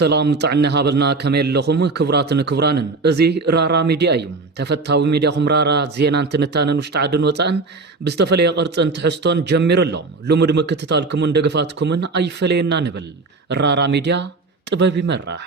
سلام طعنا هابلنا كمال لهم كبراتن كبرانن ازي رارا ميديا ايوم تفتاوي ميدياهم رارا زينان تنتانن وشتعدن وطان بستفلي قرصن تحستون جمير اللهم لمد مكتتالكمون دقفاتكمون اي فلينا نبل رارا ميديا طبابي مرة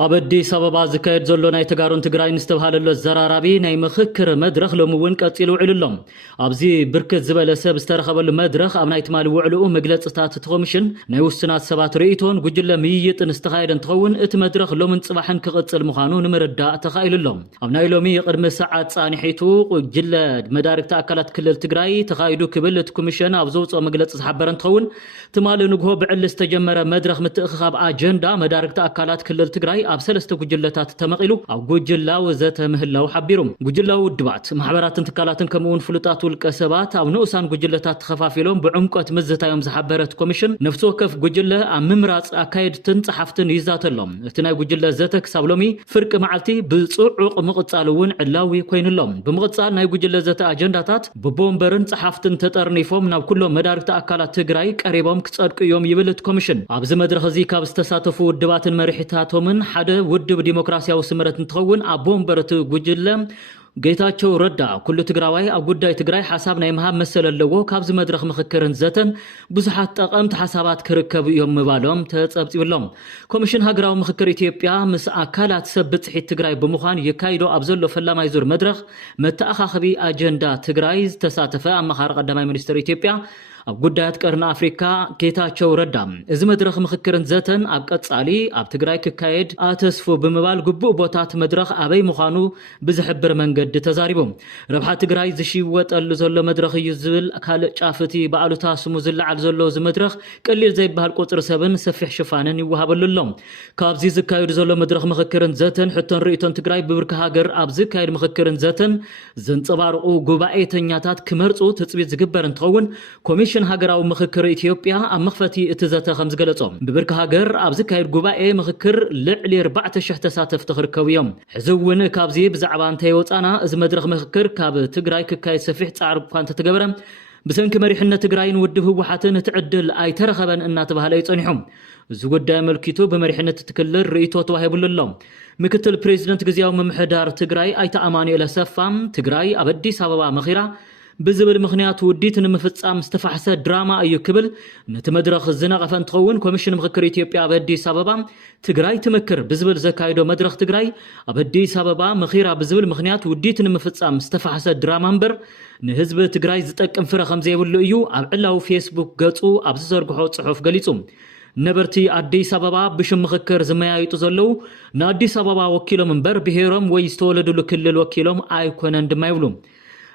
أبدي سبب ذكر زلوا ناي تجارون تجراي نستوهال الله الزرارابي ناي مخكر مدرخ لو مون كاتيلو عللهم أبزي بركة زبالة سب استرخب المدرخ أم ناي تمال وعلو مجلس استات تخمشن ناي وسنات سبات ريتون وجل ميت نستخاير تخون ات مدرخ لو من صباحن كقص المخانون مردا تخايل لهم أم ناي لو مي قدم ساعات ثاني حيتو وجل مدارك تأكلت كل التجراي تخايدو كبلت كوميشن أبزوت أو مجلس حبرن تخون تمال نجهو بعل استجمر مدرخ متأخذ أجندة مدارك تأكلت كل التجراي أبسلست جلتات تمقلو أو جلا وزات مهلا حبيرهم جلا ودبات محبرات انتقالات كمون فلوتات والكسبات أو نقصان جلتات خفافيلهم بعمقة مزة يوم زحبرت كوميشن نفسه كف جلا ممرات أكيد تنصحفتن يزات اللهم تنا جلا زاتك سابلومي فرق معلتي بصعق مقصالون علاوي كوين اللهم بمقصال ناي جلا زات أجندات ببومبرن صحفتن تطرنيفهم ناو كلهم مدارك تأكلات تجراي قريبهم كصدق يوم يبلت كوميشن أبز مدرخ زي كابستساتفو الدبات مريحتاتهم حدا ودب ديمقراطياو سمرت نتخون أبوم برت جوجلم جيتاچو ردا كل تجراوي أو جداي تجراي حساب نايمها مثل اللو كابز مدرخ مخكرن زتن بزحات تقمت حسابات كركب يوم مبالهم تتصبت بلهم كوميشن هاجراو مخكر إثيوبيا مس أكلات سبت حيت تجراي بمخان يكايدو أبزلو فلا ما يزور مدرخ متأخخبي أجندا تجراي تساتفه أما خارق قدامي مينستر إثيوبيا أب قدات قرن أفريقيا كيتاچو ردام إذا مدرخ مخكرن زتن أب قصالي أب تجراي كايد آتسفو بمبال قبو بوتات مدرخ أبي مخانو بزحبر منقد تزاريبهم ربحات تجراي زشيوت اللي زلو مدرخ يزبل كال شافتي بقالو تاسمو زلع زلو زمدرخ قليل زي بهالقطر سبن سفح شفانن يوهب للهم كابزي زكايد زلو مدرخ مخكرن زتن حتى ريتون تجراي ببرك هاجر أب زكايد مخكرن زتن زنصبارقو غباء تنياتات كمرصو تصبيت زغبرن تخون كوميشن هاجراو مخكر إثيوبيا أم مخفتي اتزاتا خمس قلصهم ببرك هاجر أبز كايد قبائي مخكر لعلي 14 تساتف تخركويهم حزون كابزي بزعبان تيوت أنا إذ مدرخ مخكر كاب تجراي كايد سفيح تعرب كانت تجبرم بسنك مريحنا تجراين وده وحاتن تعدل أي ترخبا إن تبهلا يصنحهم زود ملكيتو بمريحنا تتكلر ريتو توهب للهم مكتل بريزيدنت جزياو ممحدار تجراي أي تأماني إلى سفام تجراي أبدي سببا مخيرة بزبل مخنيات وديت نمفصام استفحسه دراما ايو كبل نتمدرخ الزناقه فنتخون كوميشن مخكر إثيوبيا أبدي سببا تجراي تمكر بزبل زكايدو مدرخ تجراي أبدي سببا مخيرة بزبل مخنيات وديت نمفصام استفحسه دراما امبر نحزب تجراي زطقم فره خمزه يبلو ايو ابعلاو فيسبوك غصو ابز زرغحو صحف غليصوم نبرتي أديس أبابا بشم مخكر زمايا يتزلو ناديس أبابا وكيلو منبر بهيرم ويستولدو لكل الوكيلوم ايكونن دمايولوم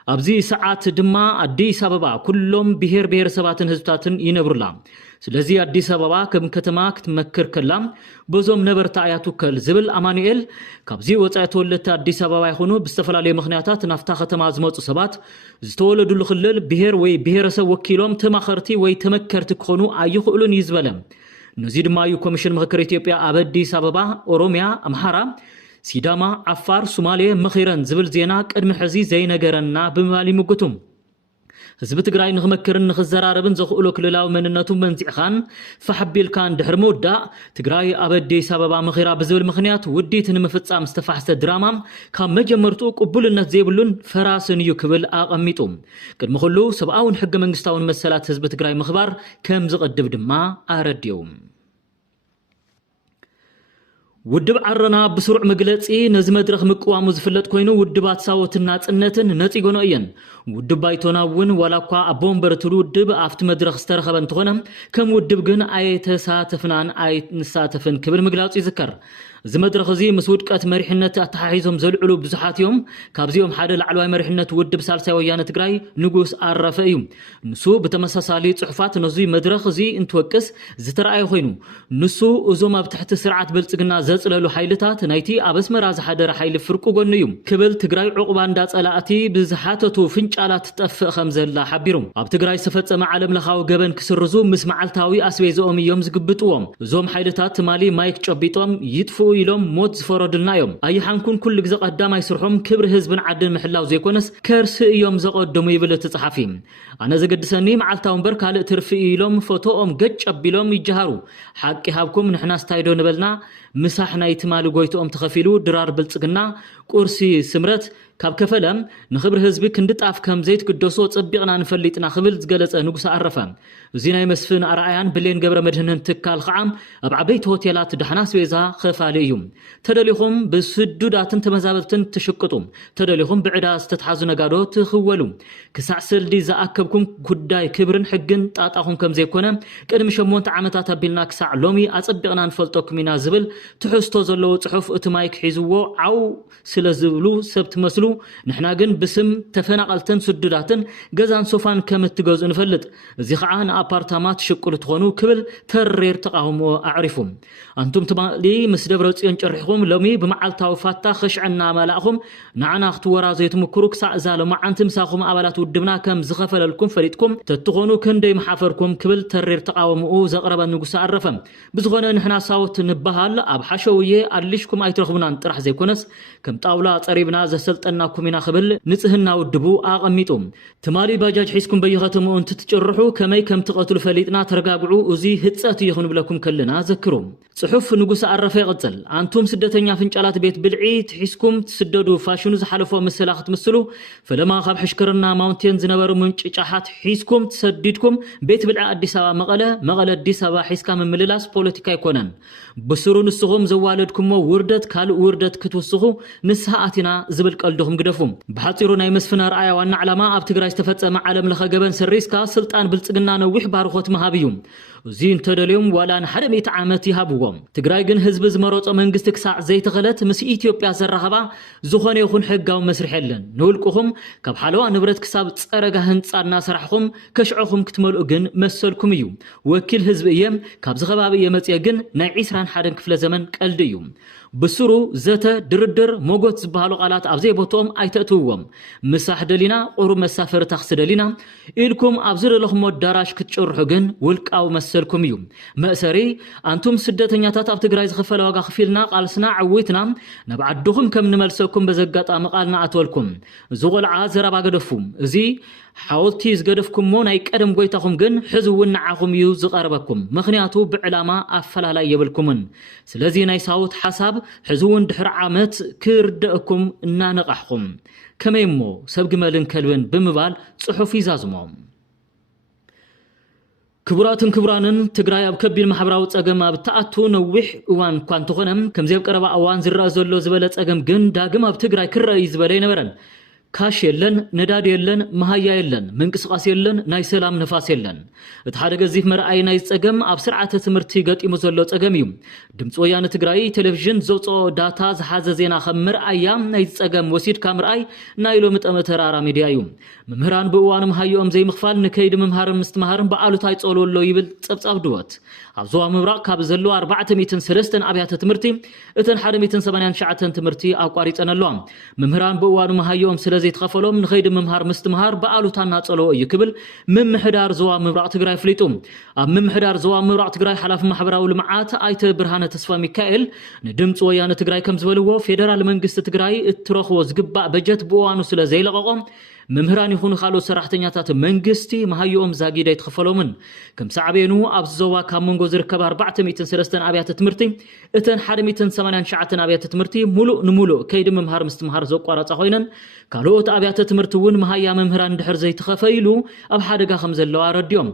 أبزي ساعات دما أديس أبابا كلهم بهير سباتن هزبتاتن ينبرلا سلازي أديس أبابا كم كتماك تمكر كلام بزوم نبر تعياتو كل زبل أمانيل كابزي وطعتو لتا أديس أبابا يخونو بستفلالي مخنياتات نفتاخة تمازموت سبات زتولدو لخلل بهير وي بهير سو وكيلوم تماخرتي وي تمكر تكخونو أيخؤلون يزبلم نزيد مايو كوميشن مخكر إثيوبيا أبديس أبابا أوروميا أمحارا سيداما عفار سومالي مخيرن زبل زينا قدم حزي زي نغرنا بمالي مقتم حزب تግራይ ንኽመክርን ንኽዘራረብን ዘኽእሎ ክልላዊ መንነቱ መንዚዕኻን فحبيل كان ድሕር ምውዳእ ትግራይ ኣብ ኣዲስ ኣበባ መኺራ ብዝብል ምኽንያት ውዲት ንምፍጻም ዝተፋሕሰ ድራማም ካብ መጀመርቱ ቅቡልነት ዘይብሉን ፈራስን እዩ ክብል ኣቐሚጡ ቅድሚ ኩሉ ሰብኣውን ሕገ መንግስታውን መሰላት ህዝቢ ትግራይ ምኽባር ከም ዝቕድብ ድማ ኣረድዩ ودب عرنا بسرعة مجلسي نزم مدرخ مقوام زفلت كوينو ودبات ساوتنا صنتن نتيجونو ين ودب بايتونا ون ولا كوا ابون برتلو ودب افت مدرخ استرخبن تخونم كم ودب جن اي تساتفنان اي نساتفن كبر مجلس يذكر زمدرخ زي مسود قات مريحنت اتحايزهم زلعلو بزحات يوم كابزيهم حدا العلواي مريحنت ودب سالساي ويانه تግራይ ንጉስ አረፈዩ ንሱ በተመሳሳሊ ጽሑፋት ነዚ መድረኽ እዚ እንትወቅስ ዝተራኣይ ኮይኑ ንሱ እዞም ኣብ ትሕቲ ስርዓት ብልጽግና ዘጽለሉ ኃይልታት ናይቲ አበስመራ ዝሓደረ ኃይል ፍርቁ ጎኑ እዩ ክብል ትግራይ ዕቁባ እንዳጸላእቲ ብዝሓተቱ ፍንጫላት ጠፍእ ከም ዘላ ሓቢሮም ኣብ ትግራይ ዝተፈጸመ ዓለም ለኻዊ ገበን ክስርዙ ምስ መዓልታዊ ኣስቤዞኦም እዮም ዝግብጥዎም እዞም ኃይልታት ማሊ ማይክ ጨቢጦም ይጥፉ ኢሎም ሞት ዝፈረዱልና እዮም ኣይሓንኩን ኩሉ ግዜ ቀዳማይ ስርሖም ክብሪ ህዝብን ዓድን ምሕላው ዘይኮነስ ከርሲ እዮም ዘቀደሙ ይብል ተጻሓፊ ኣነ ዘገድሰኒ መዓልታው እምበር ካልእ ትርፊ ኢሎም ፎቶኦም ገጭ ኣቢሎም ይጀሃሩ ሓቂ ሃብኩም ንሕና ስታይዶ ንበልና ምሳሕ ናይ ትማሊ ጎይቶኦም ተኸፊሉ ድራር ብልጽግና ቁርሲ ስምረት ካብ ከፈለም ንኽብሪ ህዝቢ ክንድጣፍ ከም ዘይት ቅደሶ ጽቢቕና ንፈልጥና ክብል ዝገለጸ ንጉስ አረፈ እዚ ናይ መስፍን አርአያን ብሌን ገብረ መድህንን ትካል ኸዓም ኣብ ዓበይቲ ሆቴላት ዳሕናስ ቤዛ ኸፋለ እዩ ተደሊኹም ብስዱዳትን ተመዛበብትን ትሽቅጡ ተደሊኹም ብዕዳ ዝተተሓዙ ነጋዶ ትኽወሉ ክሳዕ ስልዲ ዝኣከብኩም ጉዳይ ክብርን ሕግን ጣጣኹም ከም ዘይኮነ ቅድሚ 8 ዓመታት ኣቢልና ክሳዕ ሎሚ ኣጽቢቕና ንፈልጠኩም ኢና ዝብል ትሕዝቶ ዘለዎ ጽሑፍ እቲ ማይክ ሒዝዎ ዓው ስለ ዝብሉ ሰብ ትመስሉ ንሕና ግን ብስም ተፈናቀልተን ስዱዳትን ገዛን ሶፋን ከም እትገዙ ንፈልጥ እዚ ከዓ ንኣፓርታማ ትሽቅሉ ትኾኑ ክብል ተሬር ተቃውሞ ኣዕሪፉ አንቱም ትማሊ ምስ ደብረ ጽዮን ጨርሕኩም ሎሚ ብመዓልታዊ ፋታ ክሽዕና መላእኹም ንዓና ክትወራዙ የትምክሩ ክሳዕ ዛለማ ዓንቲ ምሳኹም ኣባላት ውድብና ከም ዝኸፈለልኩም ፈሊጥኩም ተትኾኑ ክንደይ መሓፈርኩም ክብል ተሬር ተቃውሞኡ ዘቕረበ ንጉስ አረፈ ብዝኾነ ንሕና ሳውት ንበሃል ኣብ ሓሸውዬ ኣልሽኩም ኣይትረኽቡናን ጥራሕ ዘይኮነስ ከም ጣውላ ጸሪብና ዘሰልጠና ኩሚና ክብል ንጽህና ውድቡ ኣቐሚጡ ትማሊ ባጃጅ ሒስኩም በየኸተምኡ እንትትጭርሑ ከመይ ከም ትቐትሉ ፈሊጥና ተረጋግዑ እዚ ህጸት ይኹን ብለኩም ከለና ዘክሩ ጽሑፍ ንጉስ አረፈ ይቕጽል አንቱም ስደተኛ ፍንጫላት ቤት ብልዒ ትሒስኩም ትስደዱ ፋሽኑ ዝሓለፎ ምስላ ክትመስሉ ፈለማ ካብ ሕሽክርና ማውንቴን ዝነበሩ ምንጭጫሓት ሒስኩም ትሰዲድኩም ቤት ብልዒ አዲስ አበባ መቐለ አዲስ አበባ ሒስካ ምምልላስ ፖለቲካ ይኮነን ብስሩ ንስኹም ዘዋለድኩሞ ውርደት ካልእ ውርደት ክትወስኹ ንስሓ ኣቲና ዝብል ቀልድኹም ግደፉ ብሓፂሩ ናይ መስፍን አርአያ ዋና ዓላማ ኣብ ትግራይ ዝተፈጸመ ዓለም ለኸ ገበን ሰሪስካ ስልጣን ብልጽግና ነዊሕ ባርኾት መሃብ እዩ እዚ እንተደልዮም ዋላ ንሓደ 100 ዓመት ይሃብዎም ትግራይ ግን ህዝቢ ዝመረጾ መንግስቲ ክሳዕ ዘይተኸለት ምስ ኢትዮጵያ ዘራኸባ ዝኾነ ይኹን ሕጋዊ መስርሕ የለን ንውልቅኹም ካብ ሓለዋ ንብረት ክሳብ ጸረጋ ህንጻና ስራሕኹም ከሽዑኹም ክትመልኡ ግን መሰልኩም እዩ ወኪል ህዝቢ እየም ካብ ዝኸባቢ የመጽየ ግን ናይ 21 ክፍለ ዘመን ቀልዲ እዩ ብስሩ ዘተ ድርድር ሞጎት ዝበሃሉ ቃላት ኣብ ዘይቦቶም ኣይተእትውዎም ምሳሕ ደሊና ቁሩብ መሳፈርታ ክስደሊና ኢልኩም ኣብ ዝደለኹም ዳራሽ ክትጭርሑ ግን ውልቃዊ መሰልኩም እዩ መእሰሪ አንቱም ስደተኛታት ኣብ ትግራይ ዝኸፈለ ዋጋ ክፊልና ቃልስና ዓዊትና ናብ ዓድኹም ከም ንመልሰኩም በዘጋጣሚ ቃልና ኣትወልኩም ዝቆልዓ ዘረባ ገደፉ እዚ ሓወልቲ ዝገደፍኩምሞ ናይ ቀደም ጎይታኹም ግን ሕዝውን ንዓኹም እዩ ዝቐርበኩም ምኽንያቱ ብዕላማ ኣፈላላይ የብልኩምን ስለዚ ናይ ሳውት ሓሳብ ሕዝውን ድሕሪ ዓመት ክርደአኩም እናነቃሕኩም ከመይሞ ሰብ ግመልን ከልብን ብምባል ጽሑፍ ይዛዝሞም ክቡራትን ክቡራንን ትግራይ ኣብ ከቢድ ማሕበራዊ ጸገም ኣብ ተኣቱ ነዊሕ እዋን እኳ እንተኾነም ከምዚ ኣብ ቀረባ እዋን ዝረአ ዘሎ ዝበለ ጸገም ግን ዳግም ኣብ ትግራይ ክረአ ዝበለ ይነበረን ካሽ የለን ነዳድ የለን መሃያ የለን ምንቅስቃስ የለን ናይ ሰላም ነፋስ የለን እቲ ሓደ ገዚፍ መርኣይ ናይ ጸገም ኣብ ስርዓተ ትምህርቲ ገጢሙ ዘሎ ጸገም እዩ ድምፂ ወያነ ትግራይ ቴሌቪዥን ዘውፅኦ ዳታ ዝሓዘ ዜና ከም ምርኣያ ናይ ጸገም ወሲድካ ምርኣይ ናይ ሎሚ ጠመተራራ ሚድያ እዩ መምህራን ብእዋኑ መሃዮኦም ዘይምኽፋል ንከይዲ ምምሃርን ምስትምሃርን በኣሉታይ ጸልወሎ ይብል ጸብጻብ ድወት ኣብ ዞባ ምብራቕ ካብ ዘሎ 403 ኣብያተ ትምህርቲ እተን 189 ትምህርቲ ኣቋሪፀን ኣለዋ መምህራን ብእዋኑ መሃዮኦም ዘይተኸፈሎም ንኸይዲ ምምሃር ምስትምሃር በኣሉታና ጸለዎ እዩ ክብል ምምሕዳር ዞባ ምብራቕ ትግራይ ፍሊጡ ኣብ ምምሕዳር ዞባ ምብራቕ ትግራይ ሓላፊ ማሕበራዊ ልምዓት ኣይተ ብርሃነ ተስፋ ሚካኤል ንድምፂ ወያነ ትግራይ ከም ዝበልዎ ፌደራል መንግስቲ ትግራይ እትረኽቦ ዝግባእ በጀት ብእዋኑ ስለ ዘይለቐቖም መምህራን ይኹኑ ካልኦት ሰራሕተኛታት መንግስቲ መሃዮኦም ዛጊዳ ይትኸፈሎምን ከም ሳዕቤኑ ኣብ ዞባ ካብ መንጎ ዝርከብ 403 ኣብያተ ትምህርቲ እተን 189 ኣብያተ ትምህርቲ ሙሉእ ንሙሉእ ከይዲ ምምሃር ምስትምሃር ዘቋረፃ ኮይነን ካልኦት ኣብያተ ትምህርቲ እውን መሃያ መምህራን ድሕር ዘይተኸፈይሉ ኣብ ሓደጋ ከም ዘለዋ ረድዮም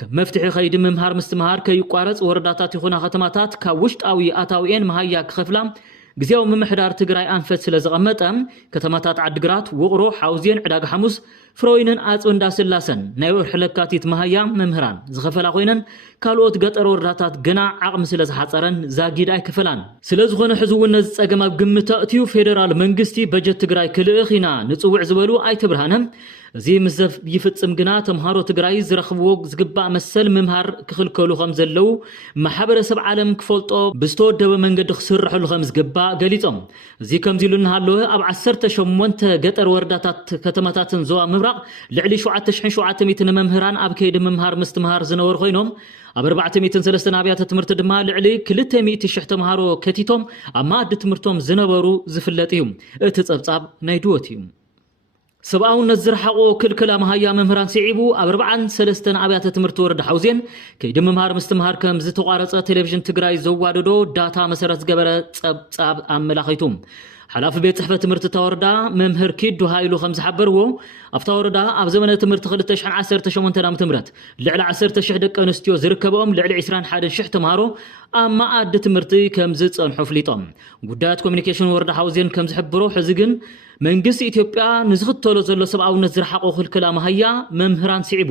ከም መፍትሒ ከይዲ ምምሃር ምስትምሃር ከይቋረፅ ወረዳታት ይኹና ከተማታት ካብ ውሽጣዊ ኣታዊኤን መሃያ ክኸፍላ ግዚያው ምምሕዳር ትግራይ አንፈት ስለ ዘቐመጠ ከተማታት ዓድግራት ውቕሮ ሓውዝየን ዕዳጋ ሐሙስ ፍሮይንን ኣጽንዳ ስላሰን ናይ ወርሒ ለካቲት መሃያ መምህራን ዝኸፈላ ኮይነን ካልኦት ገጠር ወረዳታት ገና ዓቕሚ ስለ ዝሓፀረን ዛጊድ ኣይከፈላን ስለ ዝኾነ ሕዝውን ነዚ ጸገም ኣብ ግምት ኣእትዩ ፌደራል መንግስቲ በጀት ትግራይ ክልእኽ ኢና ንጽውዕ ዝበሉ ኣይተብርሃነም እዚ ምዘፍ ይፍጽም ግና ተምሃሮ ትግራይ ዝረኽብዎ ዝግባእ መሰል ምምሃር ክኽልከሉ ከም ዘለው ማሕበረሰብ ዓለም ክፈልጦ ብዝተወደበ መንገዲ ክስርሕሉ ከም ዝግባእ ገሊጾም እዚ ከምዚ ኢሉ እናሃለወ ኣብ 18 ገጠር ወረዳታት ከተማታትን ዞባ ምብራቕ ልዕሊ 7700 መምህራን ኣብ ከይዲ ምምሃር ምስትምሃር ዝነበሩ ኮይኖም ኣብ 403 ኣብያተ ትምህርቲ ድማ ልዕሊ 200,000 ተምሃሮ ከቲቶም ኣብ ማእዲ ትምህርቶም ዝነበሩ ዝፍለጥ እዩ እቲ ጸብጻብ ናይ ድወት እዩ ሰብኣውነት ዝረሓቆ ክልክላ መሃያ መምህራን ሲዒቡ ኣብ 43 ኣብያተ ትምህርቲ ወረዳ ሓውዜን ከይዲ ምምሃር ምስትምሃር ከም ዝተቋረጸ ቴሌቪዥን ትግራይ ዘዋደዶ ዳታ መሰረት ዝገበረ ጸብጻብ ኣመላኺቱ ሓላፊ ቤት ጽሕፈት ትምህርቲ ተወረዳ መምህር ኪዱ ሃይሉ ከም ዝሓበርዎ ኣብታ ወረዳ ኣብ ዘመነ ትምህርቲ 2018 ዓ.ም ልዕሊ 10,000 ደቂ ኣንስትዮ ዝርከበኦም ልዕሊ 21,000 ተምሃሮ ኣብ ማእዲ ትምህርቲ ከም ዝጸንሑ ፍሊጦም ጉዳያት ኮሙኒኬሽን ወረዳ ሓውዜን ከም ዝሕብሮ ሕዚ ግን መንግስቲ ኢትዮጵያ ንዝኽተሎ ዘሎ ሰብኣውነት ዝረሓቆ ክልክላ መሃያ መምህራን ሲዒቡ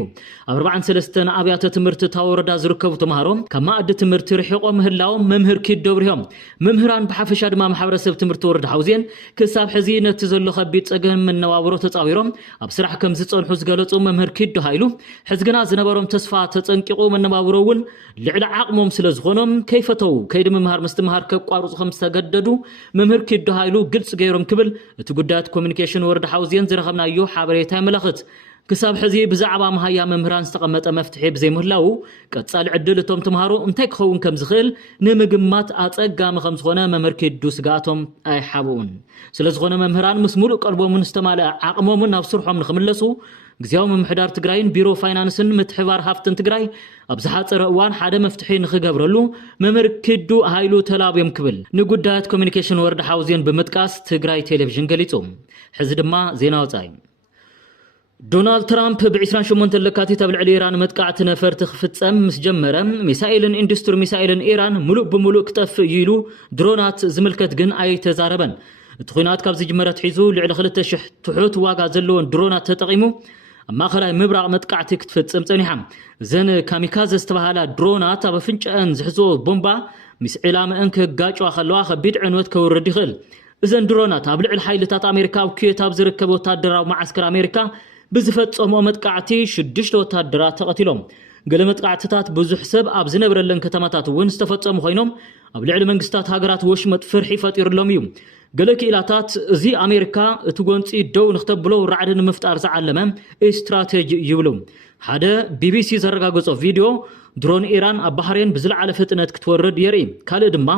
ኣብ 43 ኣብያተ ትምህርቲ ተወረዳ ዝርከቡ ተምሃሮ ካብ ማእዲ ትምህርቲ ርሒቆም ምህላዎም መምህር ኪድ ደብሪሆም መምህራን ብሓፈሻ ድማ ማሕበረሰብ ትምህርቲ ወረዳ ሓውዜን ክሳብ ሕዚ ነቲ ዘሎ ከቢድ ፀገም መነባብሮ ተፃዊሮም ኣብ ስራሕ ከም ዝጸንሑ ዝገለጹ መምህር ኪድ ሃይሉ ሕዚ ግና ዝነበሮም ተስፋ ተጸንቂቁ መነባብሮ እውን ልዕሊ ዓቕሞም ስለ ዝኾኖም ከይፈተው ከይዲ ምምሃር ምስትምሃር ከቋርጹ ከም ዝተገደዱ መምህር ኪድ ሃይሉ ግልጽ ገይሮም ክብል እቲ ጉዳያት ኮሙኒኬሽን ወረዳ ሓውዜን ዝረኸብናዮ ሓበሬታ ይመላኽት ክሳብ ሕዚ ብዛዕባ መሃያ መምህራን ዝተቐመጠ መፍትሒ ብዘይምህላው ቀጻሊ ዕድል እቶም ተምሃሮ እንታይ ክኸውን ከም ዝኽእል ንምግማት ኣጸጋሚ ከም ዝኾነ መምህር ኪዱ ስጋቶም ኣይሓብኡን ስለዝኾነ መምህራን ምስ ሙሉእ ቀልቦምን ዝተማልአ ዓቕሞምን ናብ ስርሖም ንኽምለሱ ግዚያዊ ምምሕዳር ትግራይን ቢሮ ፋይናንስን ምትሕባር ሃፍትን ትግራይ ኣብ ዝሓፀረ እዋን ሓደ መፍትሒ ንኽገብረሉ መምህር ኪዱ ሃይሉ ተላብዮም ክብል ንጉዳያት ኮሙኒኬሽን ወረዳ ሓውዜን ብምጥቃስ ትግራይ ቴሌቪዥን ገሊጹ ሕዚ ድማ ዜና ወጻኢ ዶናልድ ትራምፕ ብ28 ለካቲት ኣብ ልዕሊ ኢራን መጥቃዕቲ ነፈርቲ ክፍጸም ምስ ጀመረ ሚሳኤልን ኢንዱስትሪ ሚሳኤልን ኢራን ሙሉእ ብምሉእ ክጠፍእ ኢሉ ድሮናት ዝምልከት ግን ኣይተዛረበን እቲ ኩናት ካብ ዝጅመረት ሒዙ ልዕሊ 2,000 ትሑት ዋጋ ዘለዎን ድሮናት ተጠቂሙ ኣብ ማእኸላይ ምብራቕ መጥቃዕቲ ክትፍጽም ጸኒሓ እዘን ካሚካዘ ዝተባሃላ ድሮናት ኣብ ኣፍንጫአን ዝሕዝኦ ቦምባ ምስ ዕላምአን ክጋጭዋ ከለዋ ከቢድ ዕንወት ከውርድ ይኽእል እዘን ድሮናት ኣብ ልዕሊ ሓይልታት ኣሜሪካ ኣብ ኩዌት ኣብ ዝርከበ ወታደራዊ ማዓስከር ኣሜሪካ ብዝፈጸሞ መጥቃዕቲ 6 ወታደራት ተቐቲሎም ገለ መጥቃዕትታት ብዙሕ ሰብ ኣብ ዝነበረለን ከተማታት እውን ዝተፈጸሙ ኮይኖም ኣብ ልዕሊ መንግስታት ሃገራት ወሽመጥ ፍርሒ ፈጢሩሎም እዩ ገለ ክኢላታት እዚ ኣሜሪካ እቲ ጎንፂ ደው ንኽተብሎ ራዕዲ ንምፍጣር ዝዓለመ ስትራቴጂ ይብሉ ሓደ ቢቢሲ ዘረጋገጾ ቪድዮ ድሮን ኢራን ኣብ ባህሬን ብዝለዓለ ፍጥነት ክትወርድ የርኢ ካልእ ድማ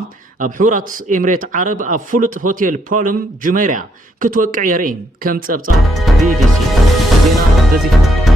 ኣብ ሕቡራት ኤምሬት ዓረብ ኣብ ፍሉጥ ሆቴል ፖልም ጁሜይራ ክትወቅዕ የርኢ ከም ጸብጻብ ቢቢሲ ዜና በዚህ